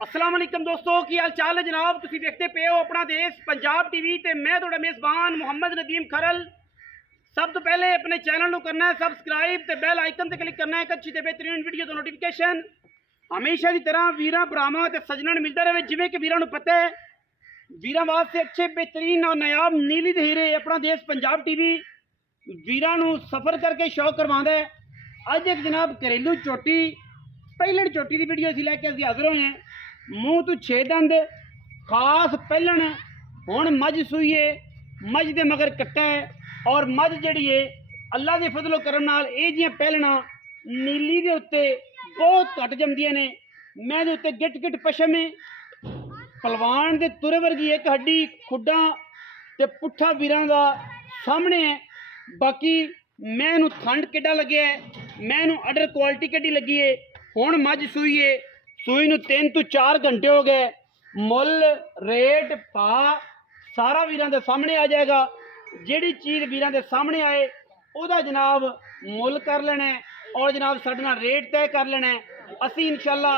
अस्सलाम वालेकुम दोस्तों की हाल चाल है जनाब। तुसीं देखते पे हो अपना देश पंजाब टीवी ते मैं तुहाडा मेज़बान मुहम्मद नदीम खरल। सब तो पहले अपने चैनल को करना है सबसक्राइब ते बैल आइकन ते क्लिक करना है एक अच्छी ते बेहतरीन वीडियो तो नोटिफिकेशन हमेशा की तरह वीरां भरावां ते सज्जणां नूं मिलदा रहे। जिवें कि वीरां नूं पता है वीरां वास्ते अच्छे बेहतरीन और नायाब नीली ते हीरे अपना देश पंजाब टीवी वीरां नूं सफ़र करके शौक करवांदा है। अज एक जनाब घरेलू चोटी पहलन चोटी की वीडियो असीं लैके असीं हाज़र होए हैं। मूँह तो 6 दंद खास पहलन हुण मझ सूई है, मझ दे मगर कट्टा है और मझ जिहड़ी है अल्लाह के फजलो करम नाल इह जिहियां पहलणां नीली दे उत्ते बहुत घट जमदियां ने। मैं दे उत्ते गिट गिट पशम है, पलवान दे तुरे वर्गी एक हड्डी खुड्डां ते पुट्ठा वीरां दा सामने है। बाकी मैनू खंड किड्डा लग्या है, मैनू अडर क्वालिटी किड्डी लगी है। हुण मझ सूई है, सूई नूं 3 ਤੋਂ 4 घंटे हो गए। मुल रेट पा सारा वीरां दे सामने आ जाएगा। जिहड़ी चीज़ वीरां दे सामने आए उहदा जनाब मुल कर लेना है और जनाब साडे नाल रेट तय कर लेना है। असीं इंशाअल्लाह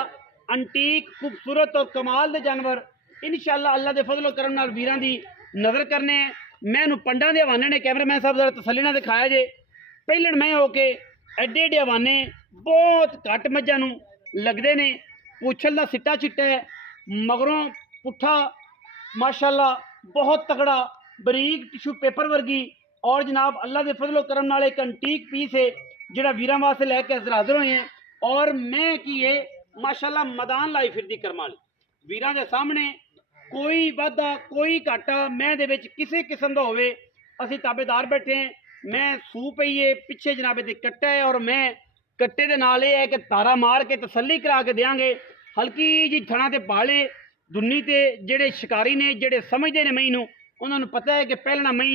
अंटीक खूबसूरत और कमाल दे जानवर इंशाअल्लाह अल्लाह दे फजलो करम नाल वीरां दी नज़र करने हैं। मैनू पंडां दे हवाने ने कैमरामैन साहब जरा तसल्ली नाल दिखाया जे। पहलन मैं हो के एडे एडे हवाने बहुत घट मझां नूं लगदे ने। पूछल दा सिट्टा चिट्टा है, मगरों पुट्ठा माशाअल्लाह बहुत तगड़ा बरीक टिशू पेपर वर्गी और जनाब अल्लाह के फजलो करम नाल एक अंटीक पीस है जिहड़ा वीरां वास्ते लैके हाज़र होए हैं। और मैं की है माशाअल्लाह मैदान लाई फिरदी करम वाली वीरां दे सामने कोई वाधा कोई घाटा मैं दे विच किसी किस्म दा होवे असीं ताबेदार बैठे हैं। मैं सूह पई है पिछे जनाबे दे कट्टा है और मैं कट्टे दे नाल ये है कि तारा मार के तसल्ली करा के देंगे। हल्की जी थणा ते पाले दुन्नी ते जेड़े शिकारी ने जेड़े समझते हैं मई नूं उन्हां नूं पता है कि पहलना मई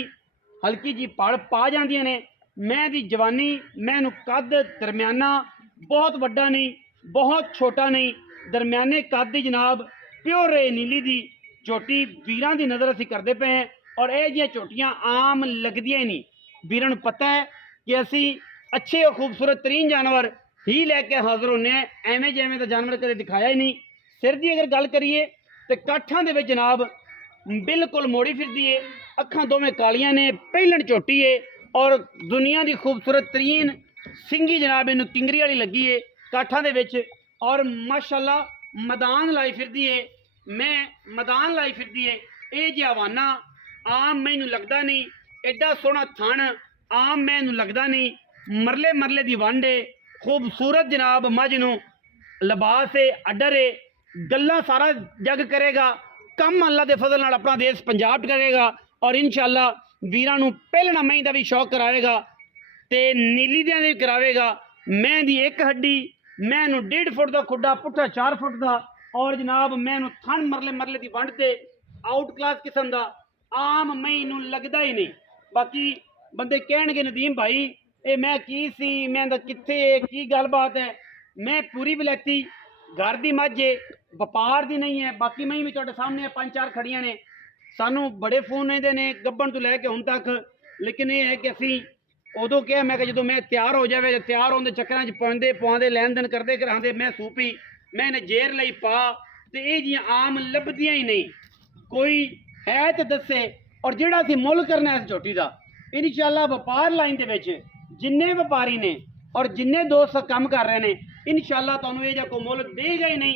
हल्की जी पड़ पा जांदियां ने। मैं दी जवानी मैनू कद दरम्याना बहुत वड्डा नहीं बहुत छोटा नहीं दरम्याने कद दी जनाब प्योर नीली दी चोटी वीरां दी नज़र असीं करदे पे हैं। और यह जिहियां चोटियां आम लगदियां ही नहीं। वीरां नूं पता है कि असीं अच्छे और खूबसूरत तरीन जानवर ही लैके हाज़र होने हैं। एवें जिवें तो जानवर कदे दिखाया ही नहीं। सिर की अगर गल करिए तो काठां दे विच जनाब बिल्कुल मोड़ी फिरदी है, अखां दोवें कालियां ने, पहलन चोटी है और दुनिया की खूबसूरत तरीन सिंगी जनाब इनू किंगरी वाली लगी है काठां दे विच। और माशाअल्लाह मैदान लाई फिरदी है, मैं मैदान लाई फिरदी है। ये जिहा हवाना आम मैनू लगता नहीं, एडा सोहना थण आम मैनू लगता नहीं। मरले मरले दी वंड है, खूबसूरत जनाब मझ नूं लिबास है, अडर है, गल्लां सारा जग करेगा, कम अल्लाह के फजल नाल अपना देश पंजाब करेगा और इंशाअल्लाह वीरां नूं पहलना मई का भी शौक कराएगा ते नीली दियां भी करावेगा। मैं दी एक हड्डी मैनू 1.5 फुट का खुड्डा पुट्ठा 4 फुट का और जनाब मैनू थन मरले मरले की वंड ते आउट क्लास किस्म का आम मई नूं लगता ही नहीं। बाकी बंदे कहणगे नदीम भाई ये मैं की सी मैं कित्थे की गलबात है। मैं पूरी वलैती घर की मझ है व्यापार की नहीं है। बाकी मई भी तुहाडे सामने 5-4 खड़ियां ने। सानू बड़े फोन आते हैं गब्बन तो लैके हुण तक, लेकिन ये है कि असी उदों क्या मैं जो मैं तैयार हो जाए तैयार होने चक्कर च पाते पुआते लैन देन करते कराते मैं सूपी मैं इन्हें जेर लई पा तो ये जी आम लभदियां ही नहीं। कोई है तो दसे और जिहड़ा असीं मुल करना इस झोटी का इंशाअल्लाह व्यापार लाइन दे विच जिन्ने व्यापारी ने और जिन्ने दोस्त काम कर रहे हैं इंशाअल्लाह तुहानूं इह जिहा कोई मुल देगा ही नहीं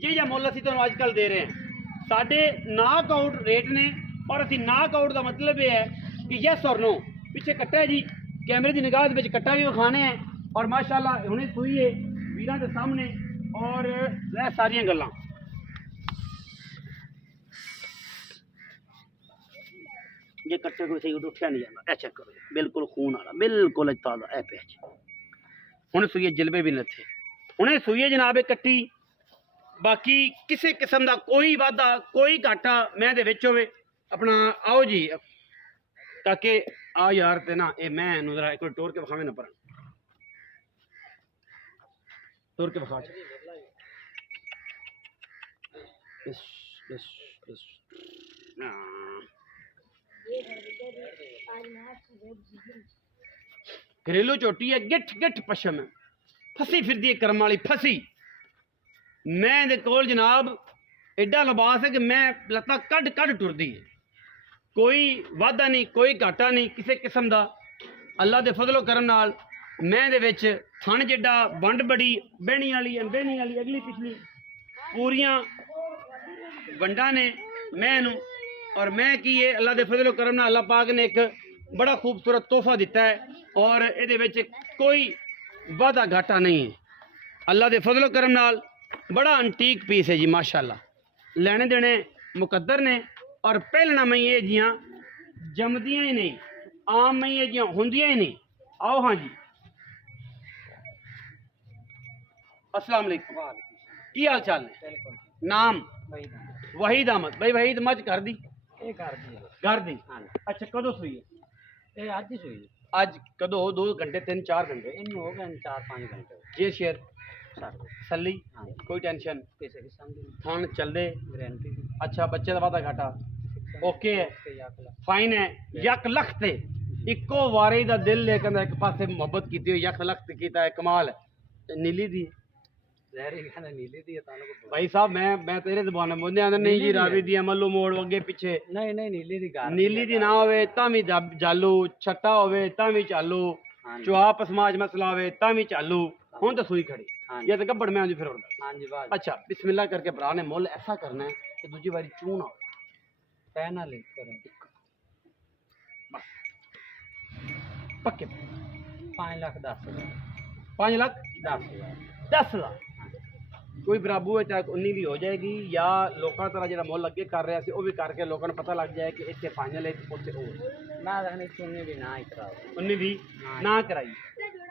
जिहा मुल असीं तुहानूं अजकल दे रहे हैं। साडे नाक आउट रेट ने और असीं नाक आउट का मतलब यह है कि यस और नो। पिछे कट्टा है जी कैमरे की निगाह में कट्टा भी विखाने हैं और माशाअल्लाह हुणे सूई है वीरां दे सामने और वह सारियां गल्लां ये कट्टे को सही उठिया नहीं जाता। चेक करो बिल्कुल खून वाला बिल्कुल ताज़ा है पेच। हुण सूइए जिलबे भी न थे हुणे सूइए जनाब कट्टी। बाकी किसी किस्म का कोई वाधा कोई घाटा मैं दे विच होवे अपना आओ जी ताकि आ यार ते ना ये मैं जरा एक टोर के विखावे ना पर टोर के विखा घरेलू चोटी है गिठ गिठ पशम है फसी फिरदी है करम वाली फसी। मैं दे कोल जनाब एडा लिबास है कि मैं लत्तां कड कड टुरदी है, कोई वाधा नहीं कोई घाटा नहीं किसी किस्म का। अल्लाह के फजलो करम नाल मैं दे विच थन जिड्डा वंड बड़ी बहनी वाली अनबहनी वाली अगली पिछली पूरियां वंडा ने मैनू। और मैं की है अल्लाह के फजलो करम नाल अल्लाह पाक ने एक बड़ा खूबसूरत तोहफा दिता है और ये कोई वाधा घाटा नहीं है। अल्लाह के फजलो करम नाल बड़ा अंटीक पीस है जी माशाल्लाह। लेने देने मुकद्दर ने और पहलना मैं ये जियां जमदियां ही नहीं, आम मैं ये जियां हुंदियां ही नहीं। आओ हाँ जी, अस्सलाम वालेकुम, की हाल चाल है? नाम वहीद अहमद। भाई वहीद मज कर दी घर दी। अच्छा कदों सुई है? आज ही सुई अज कदों 2 घंटे 3-4 घंटे इन हो गए 4-5 घंटे जे शेर सर सली हाँ कोई टेंशन किसी किस्म की थान चल दे। गारंटी अच्छा बच्चे का वादा घाटा ओके है, फाइन है। यक लख ते इको वारे दा दिल लेकर एक पासे मोहब्बत की हुई यक लख ते कीता है, कमाल है। नीली दी जहरी कहना नीली दी है तानू को भाई साहब मैं तेरे ज़बान में बोलने आंदा नहीं जी रावी दी मल्लू मोड़ अगे पीछे नहीं नहीं नीली दी गार नीली दी ना होवे तां भी जालू, छट्टा होवे तां भी चालू, चुआप समाज मसला होवे तां भी चालू। हुन तो सुई खड़ी ये तो गब्बड़ में आंदी फिर हां जी बात। अच्छा बिस्मिल्लाह करके भरा ने मुल ऐसा करना है कि दूसरी बारी चूं ना हो पैना ले करो बस पक्के 5 लाख 10 हजार 5 लाख 10 हजार 10 लाख कोई बराबू है चाहे 19 भी हो जाएगी या लोगों तरह जो मुल अगे कर रहा सी वो भी करके लोगों को पता लग जाए कि इतने फाइनल है उत्थे हो ना रखने चुने भी ना ही कराओ 19 भी ना कराई।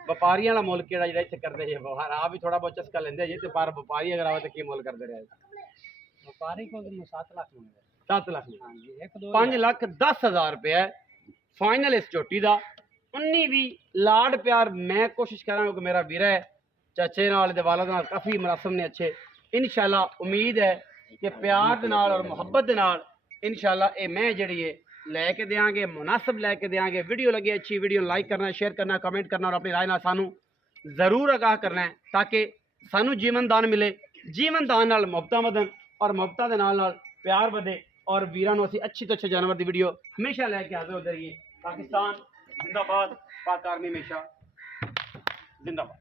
व्यापारियों वाला मुल केड़ा जिहड़ा इत्थे करदे जे बाहर आप भी थोड़ा बहुत चस्का लेंदे जे ते पर व्यापारी अगर आवे तो की मुल करदे रहे? व्यापारी को 7 लाख मंगदे 7 लाख हां जी 1-2 5 लाख 10 हजार रुपया फाइनल इस चोटी का। 19 भी लाड प्यार मैं कोशिश करांगा कि मेरा वीर है चाचे नाल दे वाला नाल काफ़ी मरासम ने अच्छे। इंशाल्लाह उम्मीद है कि प्यार दे नाल और मुहब्बत दे नाल इंशाल्लाह ये मैं जड़ी है लैके देंगे मुनासिब लैके देंगे। वीडियो लगी अच्छी वीडियो लाइक करना शेयर करना कमेंट करना और अपनी राय नाल सानू ज़रूर आगाह करना है ताकि सानू जीवन दान मिले, जीवन दान नाल मुहब्बतां वधन और मुहब्बतां दे नाल प्यार वधे और वीरां नूं असीं अच्छी तो अच्छे जानवर की वीडियो हमेशा लैके हाज़िर होते रहिए। पाकिस्तान जिंदाबाद, पाक आर्मी हमेशा जिंदाबाद।